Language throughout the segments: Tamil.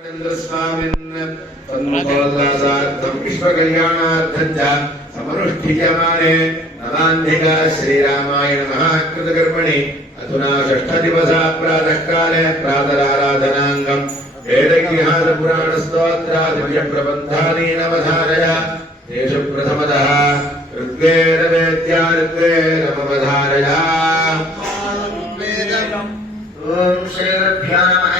स्वामिन् तन्मोल्लासार्थं विश्वकल्याणार्थं च समनुष्ठीयमाने नवान्धिका श्रीरामायण महाकृतकर्मणि अधुना षष्ठदिवसा प्रातःकाले प्रातराराधनाङ्गम् वेदगृहादिपुराणस्तोत्रादिव्यप्रबन्धानि नवधारय तेषु प्रथमतः ऋग्वेदवेद्या ऋग्वेदमवधारय। ॐ श्रीगुरुभ्यो नमः।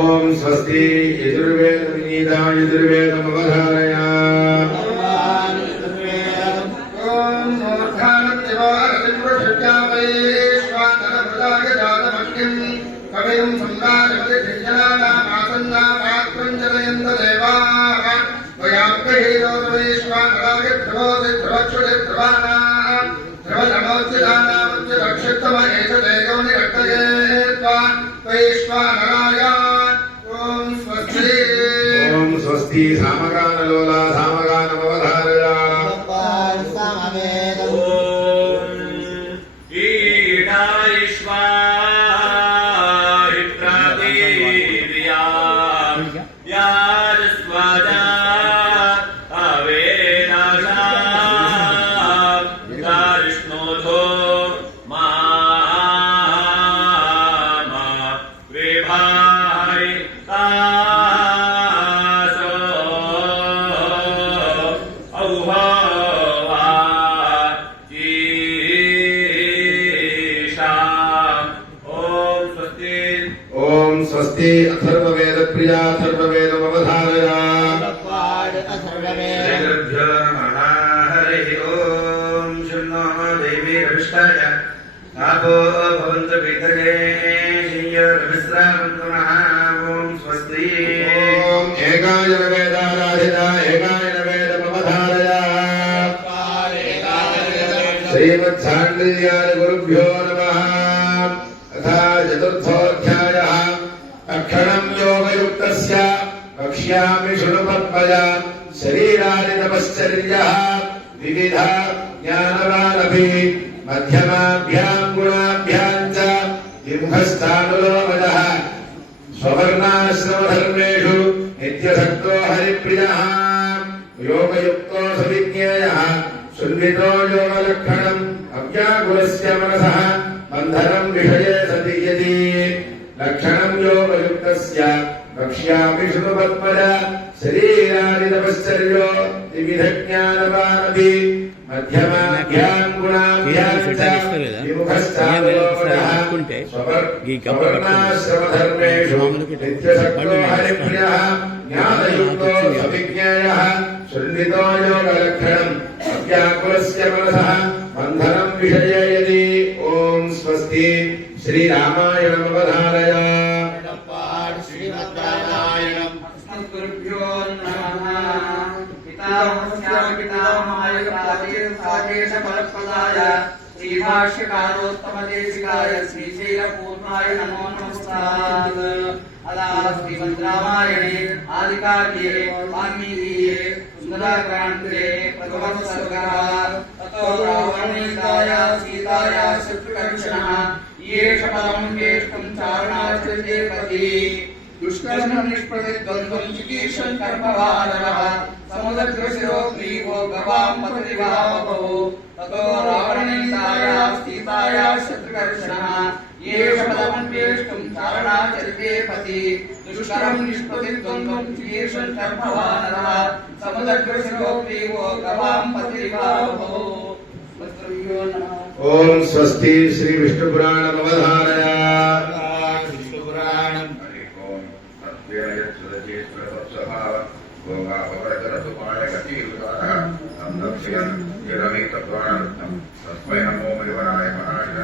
ओम स्वस्ति यजुर्वेद विनीता यजुर्वेदमवधारय। ओम मोक्षानन्दिवारतिपुरुषज्ञापयेष्वानरप्रदायजातमग्निं कविं सम्राजपतिशिञ्जनानामासन्नामात्मञ्जनयन्त देवाः वयाप्यहेतोर्वैश्वानरागिध्रुवोदिध्रुवक्षुरिध्रुवानां ध्रुवनमोच्चिदानामुच्च रक्षित्वमहेतदेगोनिरक्तये वैश्वानराय। ओम स्वस्ति। ओम स्वस्ति सामगानलोला सामगानमवधारय। ओम ईडायिष्वा हित्रादिव्या याजस्वाजा अवेदाशा विष्णोधो स्वस्ति अथर्ववेद प्रिया अथर्ववेदमवधारय। श्रीगुरुभ्यो नमः। हरिः ओम शन्नो देवी रविष्ठाय आपो भवन्तु पितरे श्रीयर्विश्रावन्तु नः। ओम स्वस्ति। ओम एकायन वेदाराधिता एकायन वेदमवधारय। श्रीमच्छाण्डिल्याय गुरुभ्यो नमः। अथा चतुर्थोऽध्यायः। अक्षणं योगयुक्तस्य वक्ष्यामि शृणु पद्मजा शरीरादितपश्चर्यः विविध ज्ञानवानपि मध्यमाभ्यां गुणाभ्यां च विमुखस्थानुलोमजः स्ववर्णाश्रमधर्मेषु नित्यसक्तो हरिप्रियः योगयुक्तो सविज्ञेयः सुन्वितो योगलक्षणम् अव्याकुलस्य मनसः बन्धनं विषये सति यदि लक्षणं योगयुक्तस्य वक्ष्यामि शृणु पद्मजा शरीरादितपश्चर्यो विविधज्ञानवानपि मध्यमाभ्यां गुणाभ्यां च विमुखश्चानुलोमजः स्ववर्णाश्रमधर्मेषु नित्यसक्तो हरिप्रियः ज्ञानयुक्तो सविज्ञेयः सुन्वितो योगलक्षणम् अव्याकुलस्य मनसः बन्धनं विषये यदि। ओम स्वस्ति। श्रीरामायणमवधारय। श्रीमद्रामायणम् अस्मद्गुरुभ्यो नमः। पितामहस्य पितामहाय प्राचीनसाकेशफलप्रदाय श्रीभाष्यकारोत्तमदेशिकाय श्रीशैलपूर्णाय नमो नमस्तात्। अदा श्रीमद्रामायणे आदिकाव्ये वाल्मीकिये सुन्दरकाण्डे प्रथमः सर्गः। ततो रावणेताय सीताय शत्रुकर्षणः येष परं ज्येष्ठं चारणाचर्ये पति दुष्कर्मं निष्प्रतिद्वन्द्वं चिकीर्षन् कर्मवानरः समुद्रशिरो ग्रीवो गवां पतिविभावभो। ततो रावणेताय सीताय शत्रुकर्षणः येष परं ज्येष्ठं चारणाचर्ये पति दुष्कर्मं निष्प्रतिद्वन्द्वं चिकीर्षन् कर्मवानरः समुद्रशिरो ग्रीवो गवां पतिविभावभो। ओम स्वस्ति। श्री विष्णु पुराणमवधारय। तस्मै नमो मणिवराय महाराज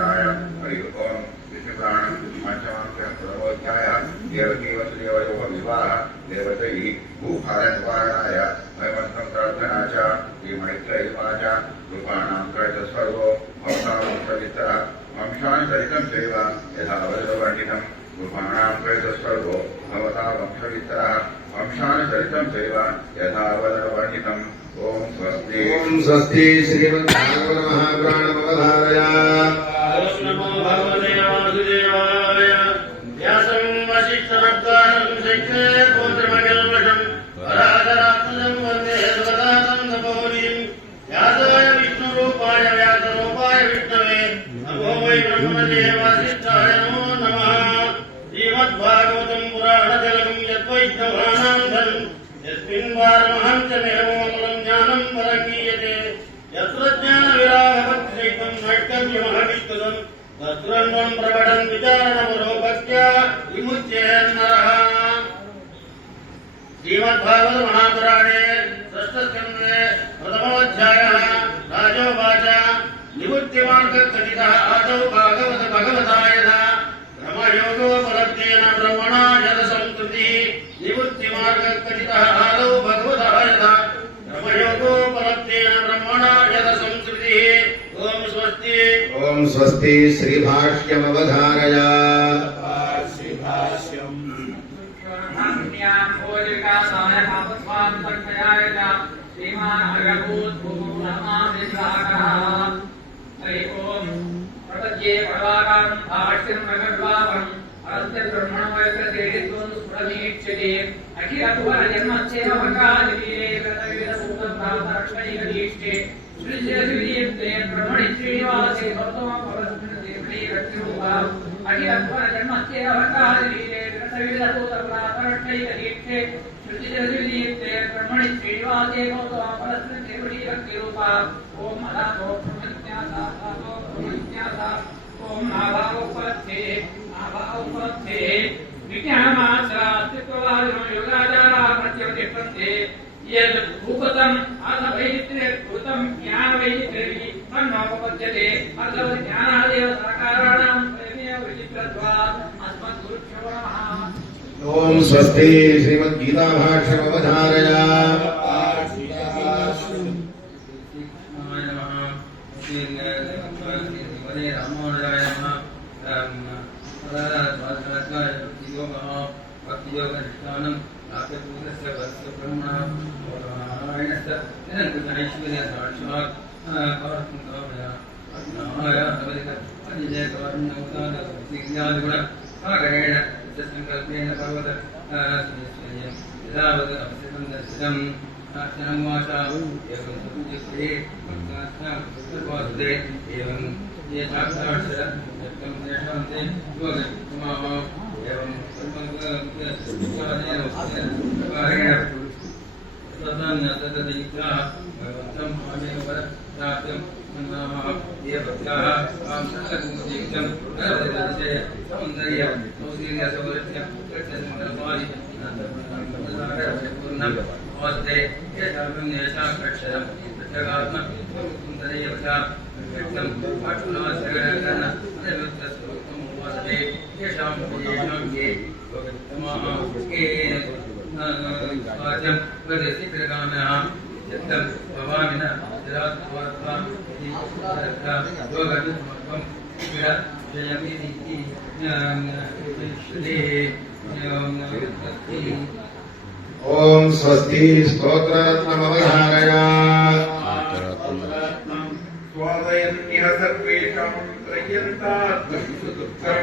वंशानुचरितं चैव यथा वैदवर्णितं रूपाणां वैदस्वर्गो भवता वंशविस्तरः वंशानुचरितं चैव यथा वैदवर्णितम् ओम स्वस्ति श्रीमद्भागवत महापुराणमवधारय नमो भगवते वासुदेवाय व्यासं वसिष्ठनप्तारं शक्रे पौत्रमकल्मषं पराशरात्मजं वन्दे सुगतां तपोनिं व्यासाय विष्णुरूपाय व्यासरूपाय विष्णवे नमो वै ब्रह्मणे वासिष्ठाय नमो नमः श्रीमद्भागवतं पुराणतिलकं यद्वैष्णवानां धनं यस्मिन् वारमहंसमेवमूलं ज्ञानं परगीयते यत्र ज्ञानविरागपत्रैकं नैष्कर्म्यमहविष्कृतं तत्पुरन्वं प्रकटन् विचारणपरो भक्त्या विमुच्येन्नरः। श्रीमद्भागवत महापुराणे षष्ठस्कन्धे प्रथमोऽध्यायः राजोवाच निवृत्तिमार्गकथितः आदौ भागवत भगवता यथा ब्रह्मयोगोपलब्धेन ब्रह्मणा यदसंस्कृतिः निवृत्तिमार्गकथितः आदौ भगवता यथा ब्रह्मयोगोपलब्धेन ब्रह्मणा यदसंस्कृतिः। ओम स्वस्ति श्रीभाष्यमवधारय ओम स्वस्ति श्रीमद्गीता भाष्यमवधारय संकल्पेन पर्वत यदावद अवसितं दर्शितं वाचा एवं सुपुज्यते वासुदे एवं ये साक्षात्तं देशान्ते योगमाः एवं तदनीत्याः भगवन्तं आमेव प्राप्तं ये भक्ताः आं सकलमुदीक्तं नरदृशे सौन्दर्य सौशील्य सौरभ्य कृत्यसुन्दरमादि पूर्णं वास्ते येषां येषाक्षरं प्रत्यगात्म सुन्दरैव च व्यक्तं पाठुनाशगणगण अनिरुद्धस्वरूपं वास्ते येषां ये भगवत्तमाः के वाचं वदसि प्रगामः यत्तं भवामिन जरात्वात्वा इति योगविद्मत्वं क्रीडा जयमिति ओम स्वस्ति स्तोत्ररत्नमवधारय स्वादयन्निह सर्वेषां त्रय्यन्ताद्वैतदुःखं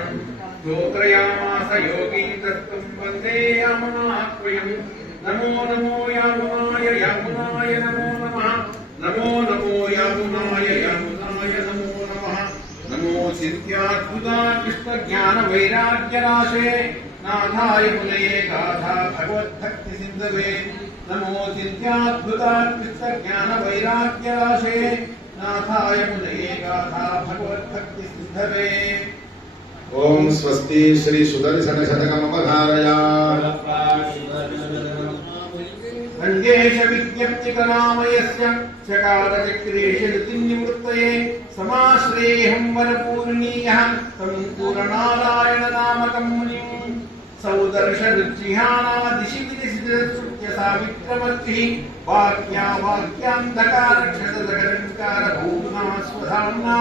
स्तोत्रयामास योगी तत्त्वं वन्दे यामुनाह्वयम् नमो नमो यामुनाय यामुनाय नमो नमः नमो नमो यामुनाय यामुनाय नमो नमः नमो चिन्त्याद्भुता कृष्णज्ञानवैराग्यराशे नाथाय मुनये गाथा भगवद्भक्तिसिन्धवे नमो चिन्त्याद्भुता कृष्णज्ञानवैराग्यराशे नाथाय मुनये गाथा भगवद्भक्तिसिन्धवे। ओम स्वस्ति श्री सुदर्शनशतकमवधारय खण्डेश विज्ञप्तिकरामयस्य चकारचक्रेश ऋतिनिवृत्तये समाश्रेयहं वरपूर्णीयः तं पूर्णनारायणनामकं मुनिं सौदर्शनृचिहानादिशि विदिशितसुत्यसावित्रमर्तिः वाक्यान्तकारक्षतदकरङ्कारभूम्ना स्वधाम्ना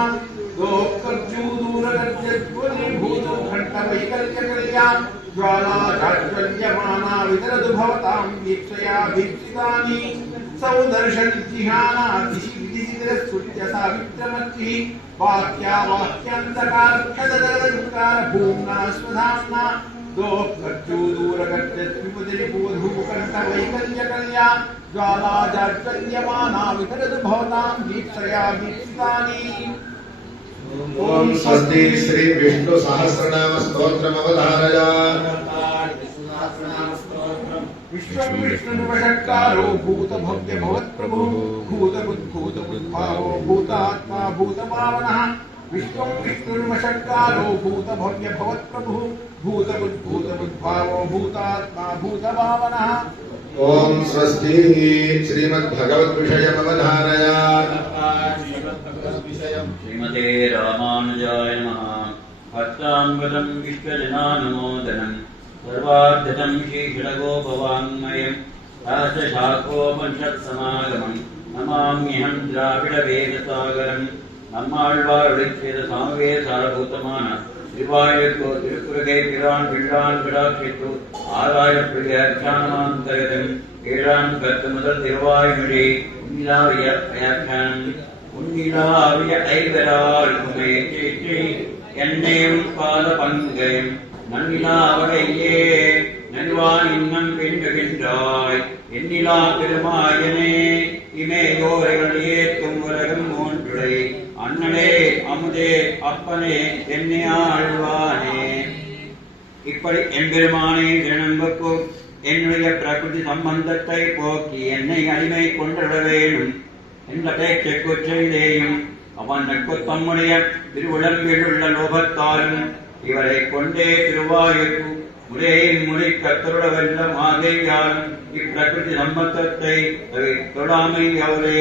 दोःखर्जूदूरग भूतो घण्टवैकल्यकल्या ज्वाला जाज्वल्यमाना वितरतु भवतां वीक्षया वीक्षितानि सौदर्शनिजिहानादिशिविदिशिरस्फुट्यसावित्रमर्चिः वाक्यावाक्यान्तकारक्षददरदुकार भूम्ना स्वधाम्ना दोःखर्चूदूरगत्यत्विपदिरिपूर्भुकण्ठवैकल्यकल्या ज्वाला जाज्वल्यमाना वितरतु भवतां वीक्षया वीक्षितानि ओम स्वस्ति श्री विष्णु सहस्रनाम स्तोत्रम अवधारय विश्वं विष्णुर्वषट्कारो भूतभव्य भवत्प्रभुः भूतबुद्भूतबुद्भावो भूतात्मा भूतभावनः विश्वं विष्णुर्वषट्कारो भूतभव्य भवत्प्रभुः भूतबुद्भूतबुद्भावो भूतात्मा भूतभावनः ओम स्वस्ति श्रीमद्भगवत विषयम अवधारय श्रीमते रामानुजाय नमः। भक्तांगदं विश्वजनानुमोदनं सर्वार्थतं श्रीषडगोपवाङ्मयं शास्त्रशाखोपनिषत्समागमं नमाम्यहं द्राविडवेदसागरं நம்மாழ்வாருடைய சாமவேசாரபூதமான திருவாயூர்கோ திருக்குறுகை பிரான் பிள்ளான் விடாக்கிட்டு ஆராய பிரியாச்சானமாந்தரகம் ஏழாம் கத்து முதல் திருவாயுமொழி உன்னிலாவிய வியாக்கியானம் உன்னிலாவிய ஐவரால் உமையேற்றி என்னையும் பாத பங்கையும் நன்னிலாவடையே நன்வான் இன்னம் பின்னுகின்றாய் எண்ணிலா பெருமாயனே இமேயோரைகள் ஏத்தும் உலகம் மூன்றுடை அண்ணனே அமுதே அப்பனே என்னை ஆழ்வானே. இப்படி எம்பெருமானே தினம்புக்கு என்னுடைய பிரகிருதி சம்பந்தத்தை போக்கி என்னை அடிமை கொண்டுவிட வேணும் என்ற பேச்சைக்கு செய்தேயும் அவனுக்கு தம்முடைய திருவுடம்பில் உள்ள லோபத்தாலும் இவரை கொண்டே திருவாயுக்கு முறையின் முறை கத்தருட வெல்லம் ஆகையாலும் இப்பிரகிருதி சம்பந்தத்தை தொடாமை அவரே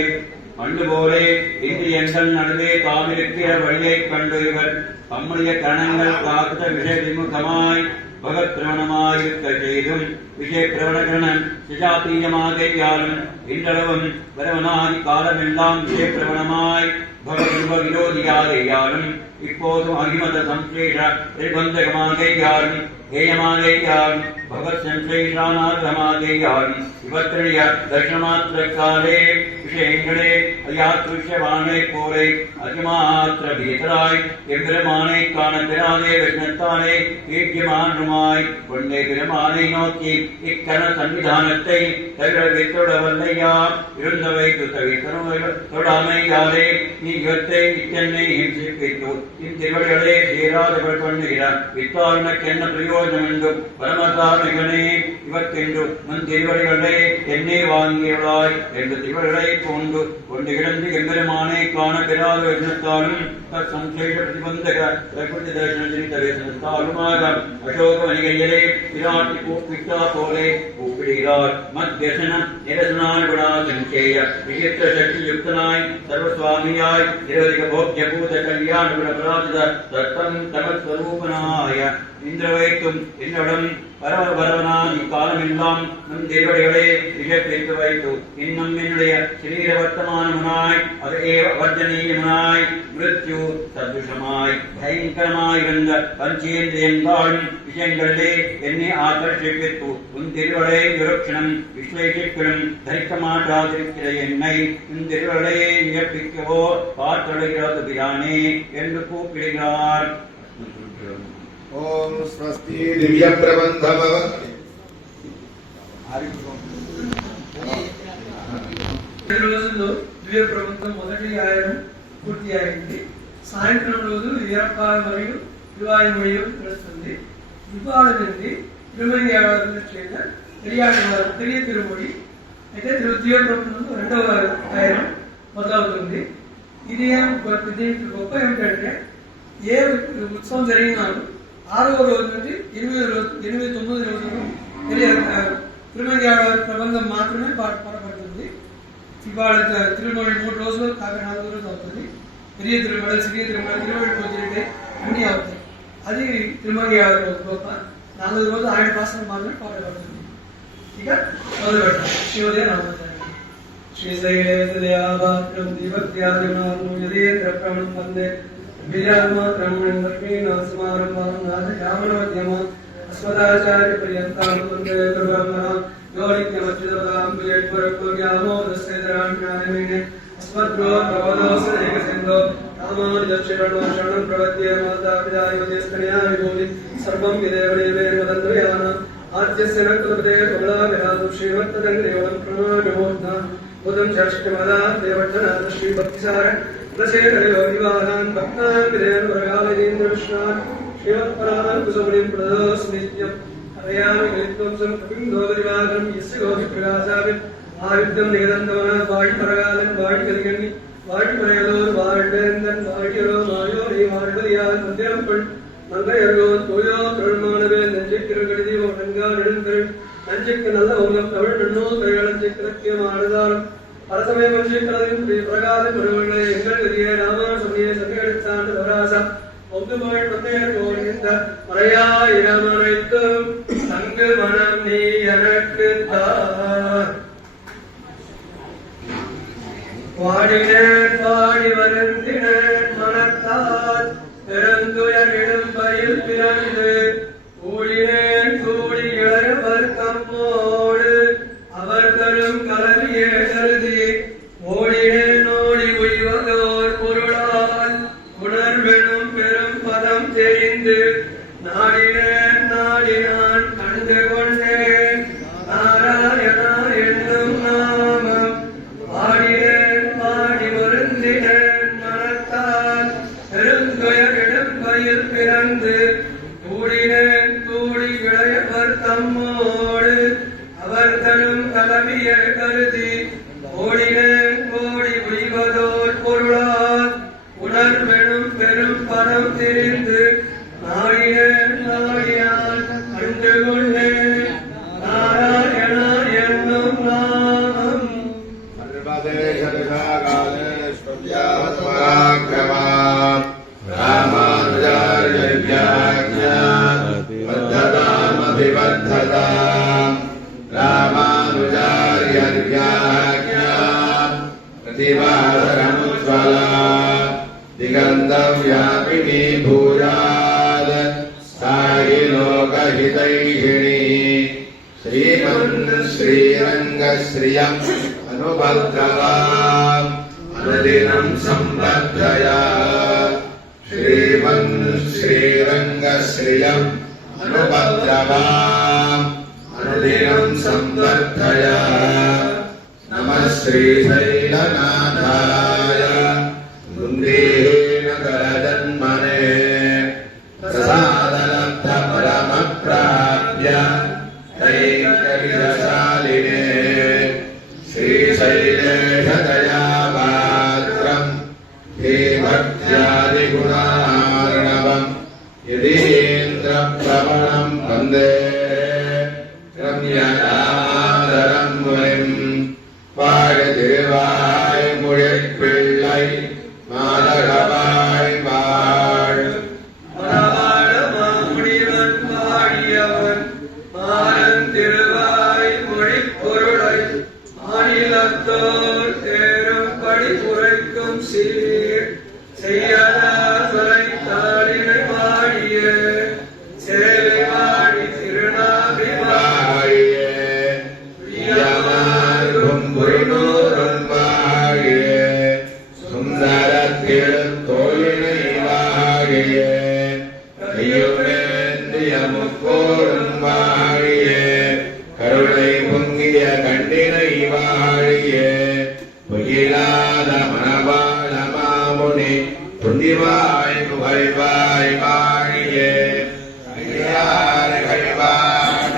பண்டு போலே இந்திரியங்கள் நடுவே தாமிருக்கிற வழியைக் கண்டு இவர் தம்முடைய கணங்கள் காத்த விஷய விமுகமாய் பகத் பிரவணமாயிருக்க செய்தும் விஷய பிரவணகரணம் சிஜாத்தீயமாகையாலும் இன்றளவும் வரவனாதி காலமெல்லாம் விஷய பிரவணமாய் பகவ விரோதியாகையாலும் இப்போதும் அகிமத சம்சேஷ நிர்பந்தகமாகையாலும் ஹேயமாகையாலும் பகவத் சம்சேஷானார்கமாகையாலும் இவற்றுடைய தர்ஷமாத்திர காலே விஷயங்களே அயாத்ருஷ்யவானை போரை அதிமாத்திர பீதராய் எம்பெருமானை காண பிராதே விஷ்ணத்தானே கீர்த்தியமானுமாய் கொண்டே பெருமானை நோக்கி இக்கண சன்னிதானத்தை தவிர வல்லையா இருந்தவை தொடாமையாலே நீ இவற்றை இத்தன்னை ஹிம்சிப்பித்து இத்திருவடிகளே சேராதவள் பண்ணுகிறார் வித்தாருனக்கு என்ன பிரயோஜனம் என்றும் பரமதாமிகனே இவற்கென்று முன் திருவடிகளே என்னை வாங்கியவளாய் என்று திருவடிகளை கொண்டு கிடந்து எம்பெருமானை காண பெறாத எண்ணத்தாலும் சம்சேஷ பிரதிபந்தக பிரகிருதி தரிசனத்தின் தரிசனத்தாலுமாக அசோக வணிகையரே விராட்டி கூப்பிட்டா போலே கூப்பிடுகிறார் மத்யசனம் நிரசனாய் விடா சஞ்சேய விசித்திர சக்தி யுக்தனாய் சர்வசுவாமியாய் நிரதிக போக்கிய பூத கல்யாண விட பராஜித தத்தம் தமஸ்வரூபனாய இந்திரவைத்தும் என்னுடன் பரவபரவனான் இக்காலமெல்லாம் நம் தேவடைகளே விஷயத்திற்கு வைத்து இன்னும் என்னுடைய சிரீர வர்த்தமானமுனாய் அதே வர்ஜனீயமுனாய் மிருத்யு சதுஷமாய் பயங்கரமாயிருந்த பஞ்சேந்திரியங்காலும் விஷயங்களிலே என்னை ஆகர்ஷிப்பித்து உன் திருவடை விருட்சணம் விஸ்லேஷிக்கணும் தரிக்க மாட்டாதிருக்கிற என்னை உன் திருவடையை வியப்பிக்கவோ பார்த்தொழுகிறது பிரானே என்று கூப்பிடுகிறார். ओम स्वस्ति दिव्य प्रबंधव రోజుల్లో దివ్య ప్రబంధం మొదటి ఆయనం పూర్తి అయింది. సాయంత్రం రోజు వీరపాల మరియు దివాయుమయం నడుస్తుంది. ఇవాళ నుండి 27 చేత పెరియ తిరుమడి అయితే దివ్య ప్రబంధం రెండవ ఆయనం మొదలవుతుంది. ఇది దీనికి గొప్ప ఏమిటంటే ఏ ఉత్సవం జరిగినా 6వ రోజు నుంచి 8-9 రోజులు తిరుమల ప్రబంధం మాత్రమే పాడపడుతుంది. ఇవాళ తిరుమల 3 రోజులు కాక 4 రోజులు అవుతుంది. పెరియ తిరుమల సిరియ తిరుమల తిరుమల పూజలు అన్నీ అవుతాయి. అది తిరుమల గొప్ప 4 రోజులు ఆయన భాషను మాత్రమే పాడబడుతుంది. ఇక మొదలు పెడతాం. శివదే నామోదయం శ్రీశైలేంద్ర ప్రవణం వందే विद्यात्मात्रं लक्ष्मीनाथसमारम्भां नाथयामनमध्यमाम् अस्मदाचार्यपर्यन्तां वन्दे गुरुपरम्परां यो नित्यमच्युतपदां विजयपरक्वज्ञामोदस्य धराण्यमेने अस्मद्गुरोर्भगवतोऽस्मदेकसिन्धो रामानुजश्चरणं प्रपद्ये मातापितायुवतिस्तनया विभूति सर्वं विदेवदेवेन वदन्तु यानाम् आद्यस्य नकृते कमलाविराजं श्रीमत्तदङ्ग्रेवणं प्रणमाम्यमूर्ध्ना बुधं षष्ठमदां देवट्टनाथ श्रीभक्तिसार प्रसेकरयोगिवाहान् भक्तान् विदयन् वरगालयेन्द्रविश्वान् श्रीमत्परान् कुसुमणिं प्रदोऽस्मि नित्यम् हरयामि कलित्वं संकपिन्दोदरिवादं यस्य गोपिप्रकाशाभिः आयुद्धं निगदन्तवनः वाडिपरगालन् वाडिकलिगण्णि वाडिपरयलोर् वार्डेन्दन् वाडियरो मायोरि वाडिपदियान् मन्दिरं पण् மங்கையர்கோன் தூயோ பெருமானவே நெஞ்சிக்கிற கடிதி ஒழுங்கா நெடுந்தள் நஞ்சிக்கு நல்ல உலகம் தமிழ் நன்னோ கைகளஞ்சி கிழக்கியம் ஆடுதாரம் அரசமே மஞ்சிக்கிறதின் பிரகாசம் ஒருவர்களே எங்கள் விதியே ராமாசுமியை சங்கடித்தாண்டு வராசா ஒன்று போய் பந்தேற்கோன் இந்த மறையாயிரமனைத்தும் தங்கு மனம் நீ எனக்கு வாடினேன் வாடி வருந்தினேன் மனத்தால் பெருந்துயரிடும் பயில் பிறந்து கூடினேன் கூடி இளையவர் தம்மோடு அவர் தரும் கலவியே கருதி ஓடினேன் ஓடி உய்வதோர் பொருளால் உணர்வெனும் பெரும் பதம் தெரிந்து நாடினேன் நாடி நான் கண்டு கொண்டேன் நாராயணா என்னும் நாமம் பாடினேன் பாடி வருந்தினேன் மனத்தால் பெருந்துயரிடும் பயில் பிறந்து கூடினேன் கூடி இளையவர் தம்மோடு அவர் தரும் கலவியை கருதி ஓடினேன் ஓடி உய்வதோர் பொருளால் உணர்வெனும் பெரும் பதம் தெரிந்து நாடினேன் நாடினால் கண்டு கொண்டேன் நாராயணா என்னும் நாமம் रामानुजार्यज्ञानमभिवर्धताम् रामानुजार्यज्ञानम् प्रतिभासरमुज्ज्वला दिगन्तव्यापिनी भूयात् सायि लोकहितैषिणी श्रीरङ्गश्रियम् अनुबद्धवाम् अनुदिनं सम्बद्धया श्रीरङ्गश्रियम् अनुबद्धवाम् अनुदिनं सम्बद्धया नमः श्रीशैलनाथाय गुन्देनकरजन्मने प्रसादलब्धपरमप्राप्य कैङ्कर्यशालिने श्रीशैलेशदयापात्रम् हेमत्यादिगुणार्णवम् यदीन्द्रप्रवणम् वन्दे रम्यनादरम् मुनिम् வாழ முழிப்பிள்ளை மாதகவாய் வாழ் மணவாள மாமுனிவன் வாழியவன் மாறன் திருவாய் மொழிப்பொருளை மாநிலத்தோர் தேரும் படி உரைக்கும் சீர் செய்யதாசரை தாளினை வாழிய சேலை வாழி திருநாபி வாழியே பிரியமார்கும் குருநூறும் வாழியே சுந்தரத்திலும் தோழினை வாழியே கையுமேந்திய முக்கோடும் வாழியே கருணை பொங்கிய கண்டினை வாழியே புகிலாத மணவாள மாமுனி துணிவாய் புகழ்வாய் வாழியே அடியார் கழிவாட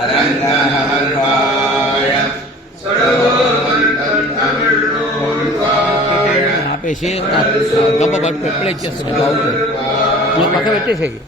அரங்கனகர்வாய சடகோமந்தன் தமிழ் நூல் வாழ ఆపేసి గంప పట్టుకు ఎప్పుడే ఇచ్చేస్తున్నాడు బాగుంటుంది నువ్వు పక్క పెట్టేసేది